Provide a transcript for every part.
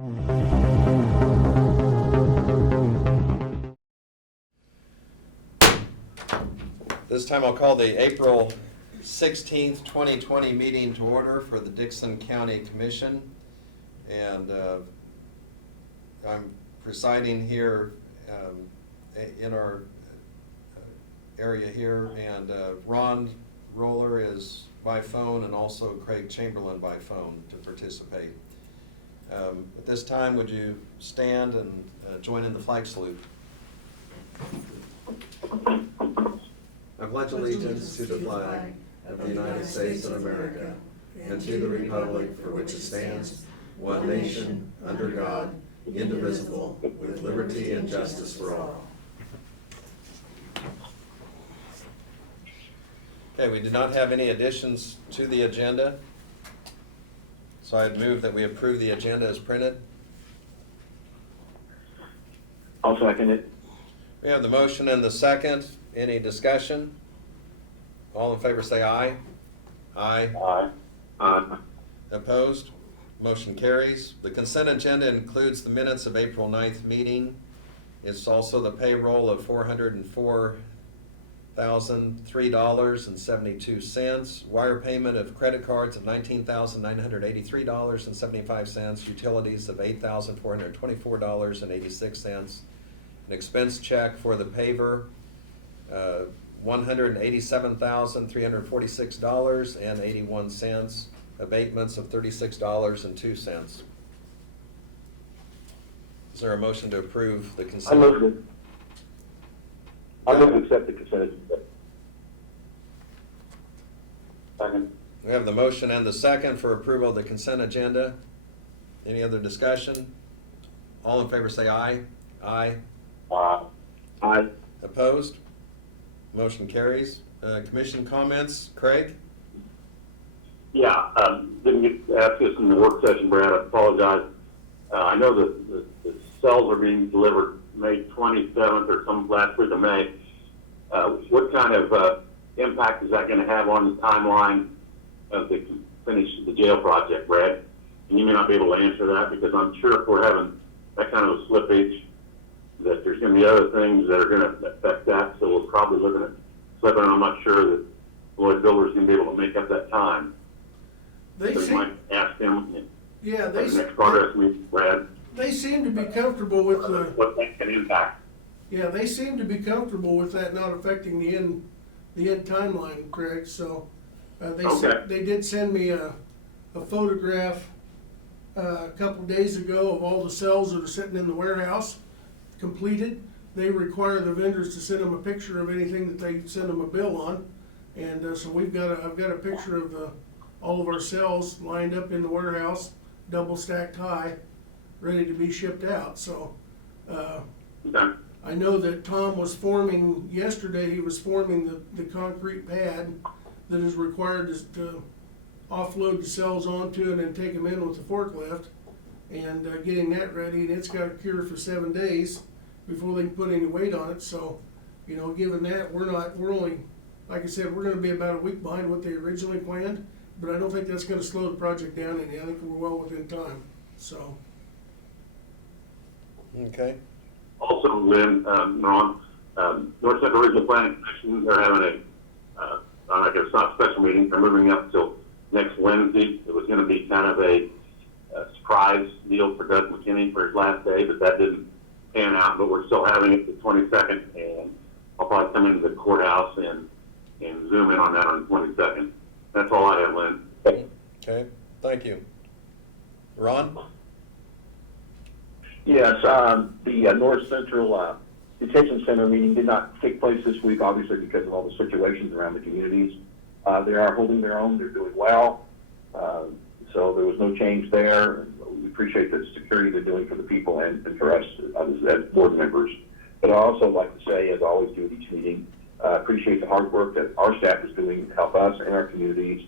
This time I'll call the April 16th, 2020 meeting to order for the Dickson County Commission. And I'm presiding here in our area here, and Ron Roller is by phone, and also Craig Chamberlain by phone to participate. At this time, would you stand and join in the flag salute? I pledge allegiance to the flag of the United States of America and to the republic for which it stands, one nation, under God, indivisible, with liberty and justice for all. Okay, we did not have any additions to the agenda, so I'd move that we approve the agenda as printed. I'll second it. We have the motion and the second. Any discussion? All in favor say aye. Aye. Aye. Aye. Opposed? Motion carries. The consent agenda includes the minutes of April 9th meeting. It's also the payroll of $404,003.72, wire payment of credit cards of $19,983.75, utilities of $8,424.86, an expense check for the paver, $187,346.81, abatements of $36.02. Is there a motion to approve the consent? I move to accept the consent agenda. Second. We have the motion and the second for approval of the consent agenda. Any other discussion? All in favor say aye. Aye. Aye. Opposed? Motion carries. Commission comments, Craig? Yeah, didn't get to ask this in the work session, Brad. I apologize. I know that the cells are being delivered May 27th or some last week of May. What kind of impact is that going to have on the timeline of the finish the jail project, Brad? And you may not be able to answer that, because I'm sure if we're having that kind of a slippage, that there's going to be other things that are going to affect that. So we're probably looking at slipping. I'm not sure that Lloyd Builder's going to be able to make up that time. They So you seem, might ask them yeah, at the next progress meeting, Brad, they seem to be comfortable with the, what that can impact. yeah, they seem to be comfortable with that not affecting the end timeline, Craig, so. Okay. They did send me a photograph, a couple days ago of all the cells that are sitting in the warehouse, completed. They require the vendors to send them a picture of anything that they send them a bill on. And, so I've got a picture of all of our cells lined up in the warehouse, double stacked high, ready to be shipped out, so, Okay. I know that Tom was forming, yesterday he was forming the concrete pad that is required to offload the cells onto and then take them in with the forklift, and getting that ready, and it's got to cure for 7 days before they can put any weight on it. So, you know, given that, we're only, like I said, we're gonna be about a week behind what they originally planned, but I don't think that's gonna slow the project down any. I think we're well within time, so. Okay. Also, Lynn, Ron, North Central Regional Planning Commission, they're having I guess not a special meeting, they're moving up till next Wednesday. It was going to be kind of a surprise deal for Doug McKinney for his last day, but that didn't pan out. But we're still having it the 22nd, and I'll probably come into the courthouse and zoom in on that on the 22nd. That's all I have, Lynn. Okay, thank you. Ron? Yes, the North Central Detention Center meeting did not take place this week, obviously because of all the situations around the communities. They are holding their own, they're doing well, so there was no change there. We appreciate the security they're doing for the people and for us as board members. But I also like to say, as I always do at each meeting, appreciate the hard work that our staff is doing to help us and our communities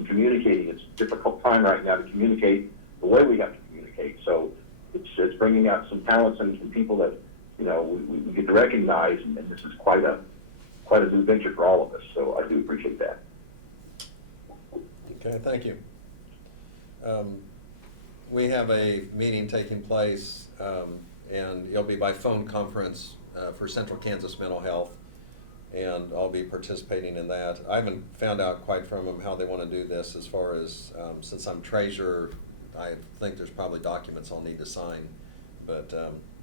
in communicating. It's a difficult time right now to communicate the way we have to communicate. So it's bringing out some talents and some people that, you know, we get to recognize, and this is quite a new venture for all of us. So I do appreciate that. Okay, thank you. we have a meeting taking place, and it'll be by phone conference for Central Kansas Mental Health, and I'll be participating in that. I haven't found out quite from them how they want to do this as far as, since I'm treasurer, I think there's probably documents I'll need to sign. But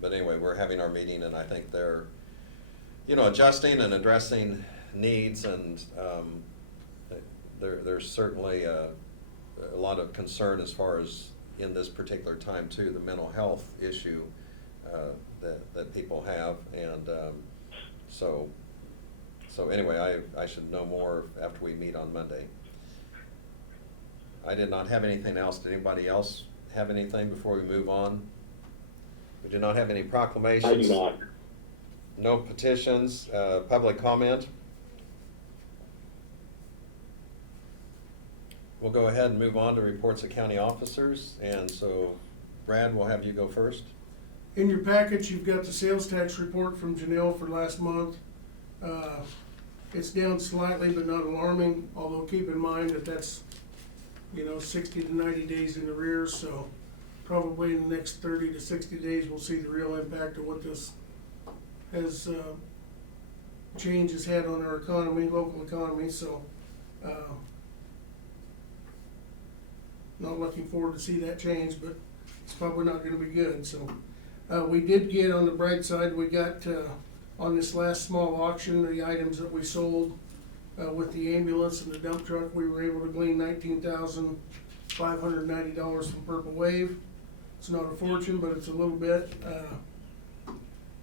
anyway, we're having our meeting, and I think they're, adjusting and addressing needs, and there's certainly a lot of concern as far as in this particular time too, the mental health issue that people have, and so anyway, I should know more after we meet on Monday. I did not have anything else. Did anybody else have anything before we move on? We do not have any proclamations. I do not. No petitions, public comment. We'll go ahead and move on to reports of county officers, and so Brad, we'll have you go first. In your package, you've got the sales tax report from Janelle for last month. It's down slightly, but not alarming, although keep in mind that that's, 60 to 90 days in arrears, so probably in the next 30 to 60 days, we'll see the real impact of what this has, change has had on our economy, local economy, so, not looking forward to see that change, but it's probably not gonna be good, so. We did get, on the bright side, we got, on this last small auction, the items that we sold, with the ambulance and the dump truck, we were able to glean $19,590 from Purple Wave. It's not a fortune, but it's a little bit.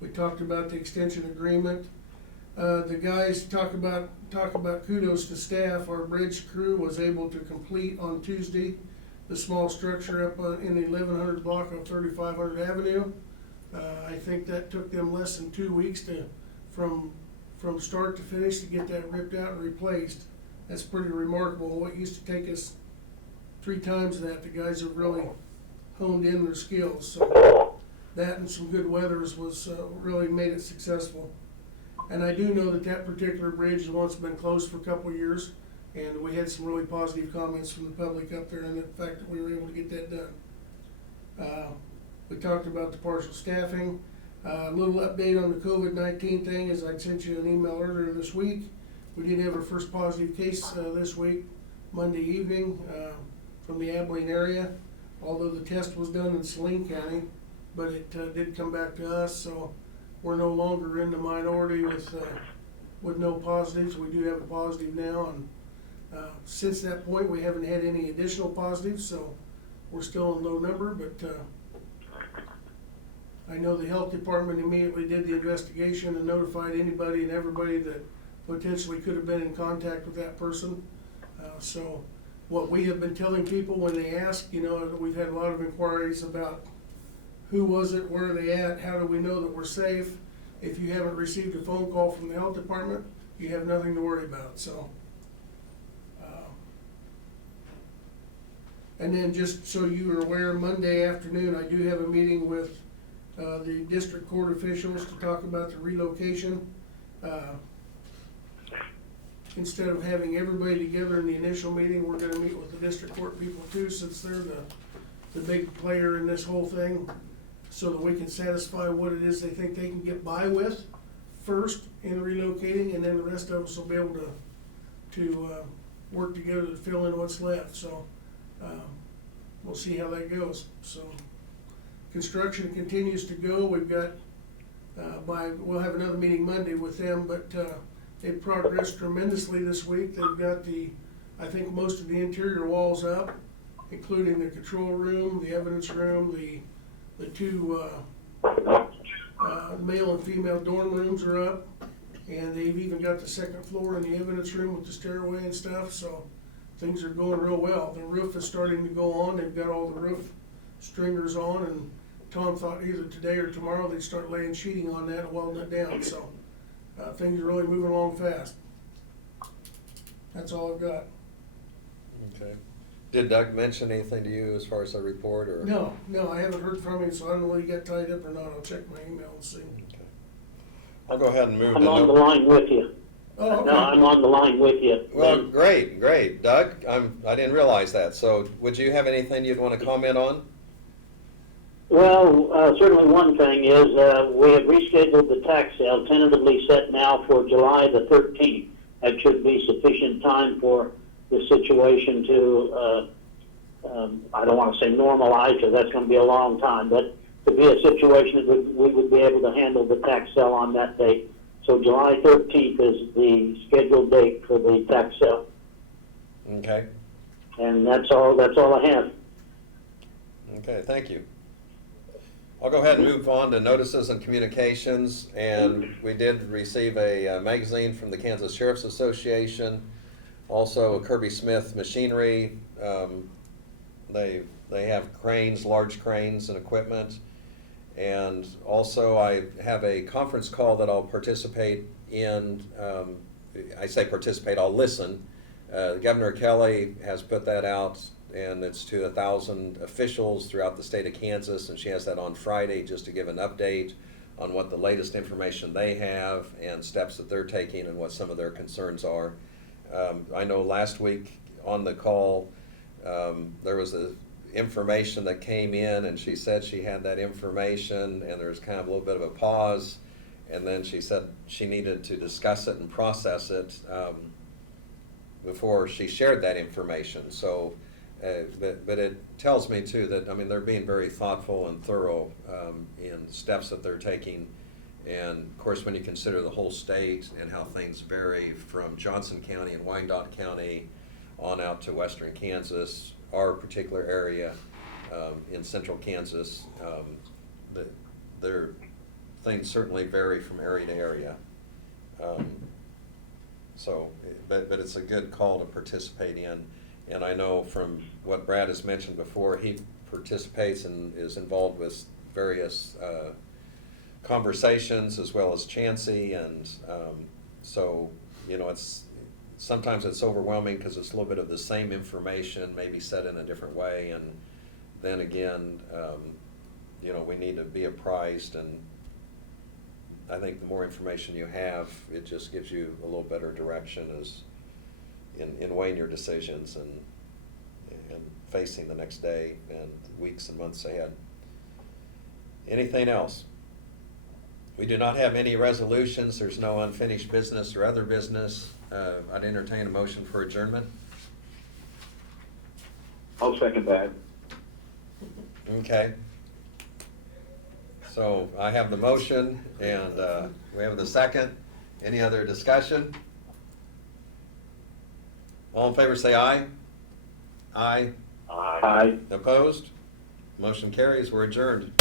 We talked about the extension agreement. The guys talk about kudos to staff. Our bridge crew was able to complete on Tuesday the small structure up in the 1100 block of 3500 Avenue. I think that took them less than 2 weeks from start to finish to get that ripped out and replaced. That's pretty remarkable. What used to take us 3 times that, the guys have really honed in their skills. So that and some good weathers was really made it successful. And I do know that particular bridge has once been closed for a couple of years, and we had some really positive comments from the public up there and the fact that we were able to get that done. We talked about the partial staffing. A little update on the COVID-19 thing, as I sent you an email earlier this week. We did have our first positive case this week, Monday evening, from the Abilene area, although the test was done in Saline County, but it did come back to us, so we're no longer in the minority with no positives. We do have a positive now, and since that point, we haven't had any additional positives, so we're still in low number, but I know the health department immediately did the investigation and notified anybody and everybody that potentially could have been in contact with that person. So what we have been telling people when they ask, we've had a lot of inquiries about who was it, where are they at, how do we know that we're safe? If you haven't received a phone call from the health department, you have nothing to worry about, so. And then just so you are aware, Monday afternoon, I do have a meeting with the district court officials to talk about the relocation. Instead of having everybody together in the initial meeting, we're gonna meet with the district court people too, since they're the big player in this whole thing, so that we can satisfy what it is they think they can get by with first in relocating, and then the rest of us will be able to work together to fill in what's left, so we'll see how that goes. So construction continues to go. We've got we'll have another meeting Monday with them, but they've progressed tremendously this week. They've got I think most of the interior walls up, including the control room, the evidence room, the 2 male and female dorm rooms are up, and they've even got the second floor in the evidence room with the stairway and stuff, so things are going real well. The roof is starting to go on. They've got all the roof stringers on, and Tom thought either today or tomorrow they'd start laying sheeting on that and welding it down, so things are really moving along fast. That's all I've got. Okay. Did Doug mention anything to you as far as the report, or? No, I haven't heard from him, so I don't know whether he got tied up or not. I'll check my email and see. Okay. I'll go ahead and move. I'm on the line with you. Oh, okay. No, I'm on the line with you. Well, great. Doug, I didn't realize that. So would you have anything you'd want to comment on? Well, certainly one thing is, we have rescheduled the tax sale, tentatively set now for July the 13th. That should be sufficient time for the situation to, I don't want to say normalize, because that's going to be a long time, but to be a situation that we would be able to handle the tax sale on that date. So July 13th is the scheduled date for the tax sale. Okay, And that's all I have. okay, thank you. I'll go ahead and move on to notices and communications, and we did receive a magazine from the Kansas Sheriff's Association, also Kirby Smith Machinery. They have cranes, large cranes and equipment. And also I have a conference call that I'll participate in. I say participate, I'll listen. Governor Kelly has put that out, and it's to 1,000 officials throughout the state of Kansas, and she has that on Friday just to give an update on what the latest information they have and steps that they're taking and what some of their concerns are. I know last week on the call, there was a information that came in, and she said she had that information, and there was kind of a little bit of a pause, and then she said she needed to discuss it and process it before she shared that information. So, but it tells me too that, I mean, they're being very thoughtful and thorough in steps that they're taking. And of course, when you consider the whole state and how things vary from Johnson County and Wyandotte County on out to western Kansas, our particular area in central Kansas, things certainly vary from area to area. But it's a good call to participate in. And I know from what Brad has mentioned before, he participates and is involved with various conversations as well as Chansey, and so, you know, sometimes it's overwhelming because it's a little bit of the same information, maybe said in a different way, and then again, you know, we need to be apprised, and I think the more information you have, it just gives you a little better direction as in weighing your decisions and facing the next day and weeks and months ahead. Anything else? We do not have any resolutions. There's no unfinished business or other business. I'd entertain a motion for adjournment. I'll second that. Okay. So I have the motion, and we have the second. Any other discussion? All in favor say aye. Aye. Aye. Aye. Opposed? Motion carries. We're adjourned.